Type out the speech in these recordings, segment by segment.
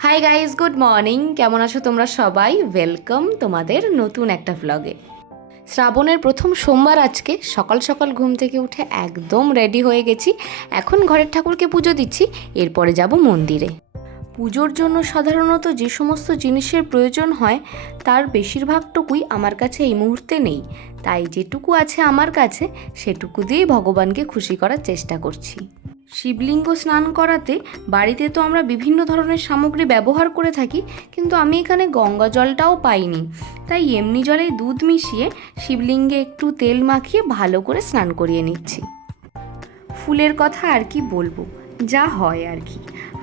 Hi guys, good morning. কেমন আছো তোমরা সবাই? ওয়েলকাম তোমাদের নতুন একটা ভ্লগে। শ্রাবণের প্রথম সোমবার আজকে। সকাল সকাল ঘুম থেকে উঠে একদম রেডি হয়ে গেছি। এখন ঘরের ঠাকুরকে পুজো দিচ্ছি, এরপরে যাব মন্দিরে। পুজোর জন্য সাধারণত যে সমস্ত জিনিসের প্রয়োজন হয় তার বেশিরভাগটুকুই আমার কাছে এই মুহূর্তে নেই, তাই যেটুকু আছে আমার কাছে সেটুকু দিয়েই ভগবানকে খুশি করার চেষ্টা করছি। শিবলিঙ্গ স্নান করাতে বাড়িতে তো আমরা বিভিন্ন ধরনের সামগ্রী ব্যবহার করে থাকি, কিন্তু আমি এখানে গঙ্গা জলটাও পাইনি, তাই এমনি জলে দুধ মিশিয়ে শিবলিঙ্গে একটু তেল মাখিয়ে ভালো করে স্নান করিয়ে নিচ্ছি। ফুলের কথা আর কি বলবো, যা হয় আর কি।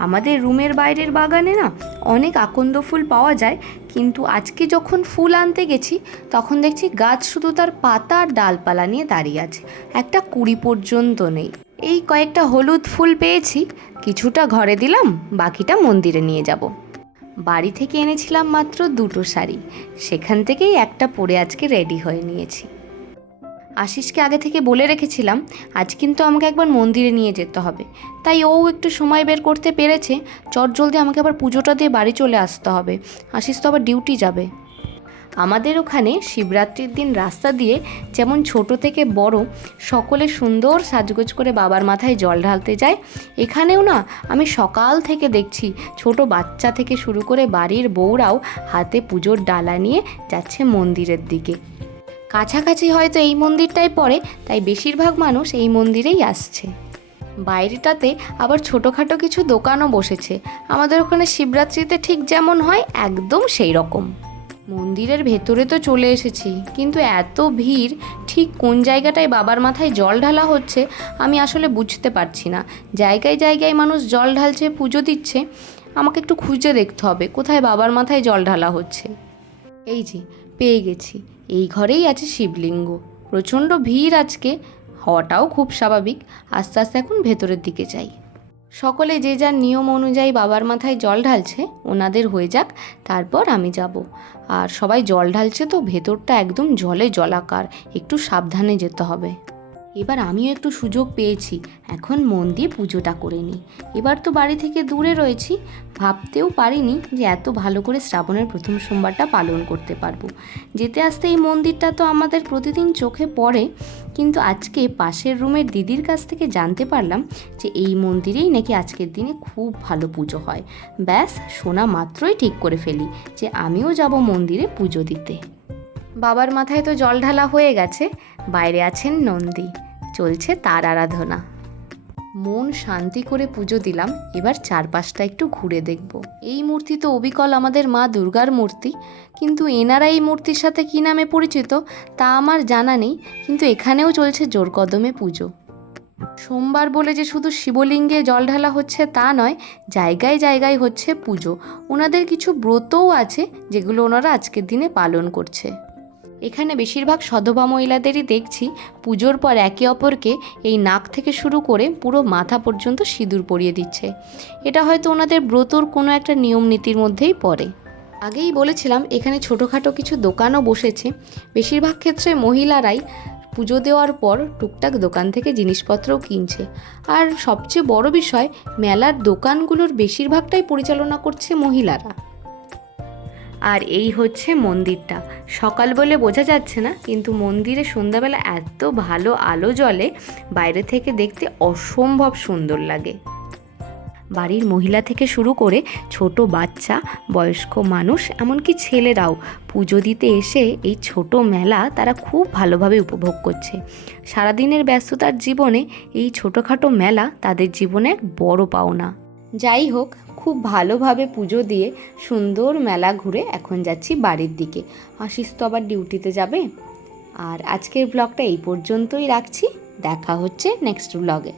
আমাদের রুমের বাইরের বাগানে না অনেক আকন্দ ফুল পাওয়া যায়, কিন্তু আজকে যখন ফুল আনতে গেছি তখন দেখছি গাছ শুধু তার পাতা আর ডালপালা নিয়ে দাঁড়িয়ে আছে, একটা কুড়ি পর্যন্ত নেই। এই কয়েকটা হলুদ ফুল পেয়েছি, কিছুটা ঘরে দিলাম, বাকিটা মন্দিরে নিয়ে যাব। বাড়ি থেকে এনেছিলাম মাত্র দুটো শাড়ি, সেখান থেকেই একটা পরে আজকে রেডি হয়ে নিয়েছি। আশিসকে আগে থেকে বলে রেখেছিলাম আজ কিন্তু আমাকে একবার মন্দিরে নিয়ে যেতে হবে, তাই ও একটু সময় বের করতে পেরেছে। চটজলদি আমাকে আবার পুজোটা দিয়ে বাড়ি চলে আসতে হবে, আশিস তো আবার ডিউটি যাবে। আমাদের ওখানে শিবরাত্রির দিন রাস্তা দিয়ে যেমন ছোট থেকে বড় সকলে সুন্দর সাজগোজ করে বাবার মাথায় জল ঢালতে যায়, এখানেও না আমি সকাল থেকে দেখছি ছোট বাচ্চা থেকে শুরু করে বাড়ির বউরাও হাতে পুজোর ডালা নিয়ে যাচ্ছে মন্দিরের দিকে। কাছাকাছি হয়তো এই মন্দিরটাই পড়ে, তাই বেশিরভাগ মানুষ এই মন্দিরেই আসছে। বাইরেটাতে আবার ছোটোখাটো কিছু দোকানও বসেছে, আমাদের ওখানে শিবরাত্রিতে ঠিক যেমন হয় একদম সেই রকম। মন্দিরের ভেতরে তো চলে এসেছি, কিন্তু এত ভিড়, ঠিক কোন জায়গাটায় বাবার মাথায় জল ঢালা হচ্ছে আমি আসলে বুঝতে পারছি না। জায়গায় জায়গায় মানুষ জল ঢালছে, পুজো দিচ্ছে, আমাকে একটু খুঁজে দেখতে হবে কোথায় বাবার মাথায় জল ঢালা হচ্ছে। এই যে পেয়ে গেছি, এই ঘরেই আছে শিবলিঙ্গ। প্রচণ্ড ভিড় আজকে, হওয়াটাও খুব স্বাভাবিক। আস্তে আস্তে এখন ভেতরের দিকে যাই। সকলে যে যার নিয়ম অনুযায়ী বাবার মাথায় জল ঢালছে, ওনাদের হয়ে যাক, তারপর আমি যাব। আর সবাই জল ঢালছে তো ভেতরটা একদম জলে জলাকার, একটু সাবধানে যেতে হবে। এবার আমিও একটু সুযোগ পেয়েছি, এখন মন দিয়ে পুজোটা করে নিই। এবার তো বাড়ি থেকে দূরে রয়েছি, ভাবতেও পারিনি যে এত ভালো করে শ্রাবণের প্রথম সোমবারটা পালন করতে পারবো। যেতে আসতে এই মন্দিরটা তো আমাদের প্রতিদিন চোখে পড়ে, কিন্তু আজকে পাশের রুমের দিদির কাছ থেকে জানতে পারলাম যে এই মন্দিরেই নাকি আজকের দিনে খুব ভালো পুজো হয়। ব্যাস শোনা মাত্রই ঠিক করে ফেলি যে আমিও যাব মন্দিরে পুজো দিতে। বাবার মাথায় তো জল ঢালা হয়ে গেছে, বাইরে আছেন নন্দী, চলছে তার আরাধনা। মন শান্তি করে পুজো দিলাম, এবার চারপাশটা একটু ঘুরে দেখব। এই মূর্তি তো অবিকল আমাদের মা দুর্গার মূর্তি, কিন্তু এনারা এই মূর্তির সাথে কী নামে পরিচিত তা আমার জানা নেই, কিন্তু এখানেও চলছে জোর কদমে পুজো। সোমবার বলে যে শুধু শিবলিঙ্গে জল ঢালা হচ্ছে তা নয়, জায়গায় জায়গায় হচ্ছে পুজো। ওনাদের কিছু ব্রতও আছে যেগুলো ওনারা আজকের দিনে পালন করছে। এখানে বেশিরভাগ সধবা মহিলাদেরই দেখছি পুজোর পর একে অপরকে এই নাক থেকে শুরু করে পুরো মাথা পর্যন্ত সিঁদুর পরিয়ে দিচ্ছে। এটা হয়তো ওনাদের ব্রতর কোনো একটা নিয়ম নীতির মধ্যেই পড়ে। আগেই বলেছিলাম এখানে ছোটোখাটো কিছু দোকানও বসেছে, বেশিরভাগ ক্ষেত্রে মহিলারাই পুজো দেওয়ার পর টুকটাক দোকান থেকে জিনিসপত্রও কিনছে। আর সবচেয়ে বড় বিষয়, মেলার দোকানগুলোর বেশিরভাগটাই পরিচালনা করছে মহিলারা। আর এই হচ্ছে মন্দিরটা। সকাল বলে বোঝা যাচ্ছে না, কিন্তু মন্দিরে সন্ধ্যাবেলা এত ভালো আলো জ্বলে, বাইরে থেকে দেখতে অসম্ভব সুন্দর লাগে। বাড়ির মহিলা থেকে শুরু করে ছোট বাচ্চা, বয়স্ক মানুষ, এমনকি ছেলেরাও পুজো দিতে এসে এই ছোট মেলা তারা খুব ভালোভাবে উপভোগ করছে। সারাদিনের ব্যস্ততার জীবনে এই ছোটোখাটো মেলা তাদের জীবনে এক বড় পাওনা। যাই হোক, খুব ভালোভাবে পুজো দিয়ে সুন্দর মেলা ঘুরে এখন যাচ্ছি বাড়ির দিকে। আশিস তো আবার ডিউটিতে যাবে। আর আজকের ব্লগটা এই পর্যন্তই রাখছি, দেখা হচ্ছে নেক্সট ব্লগে।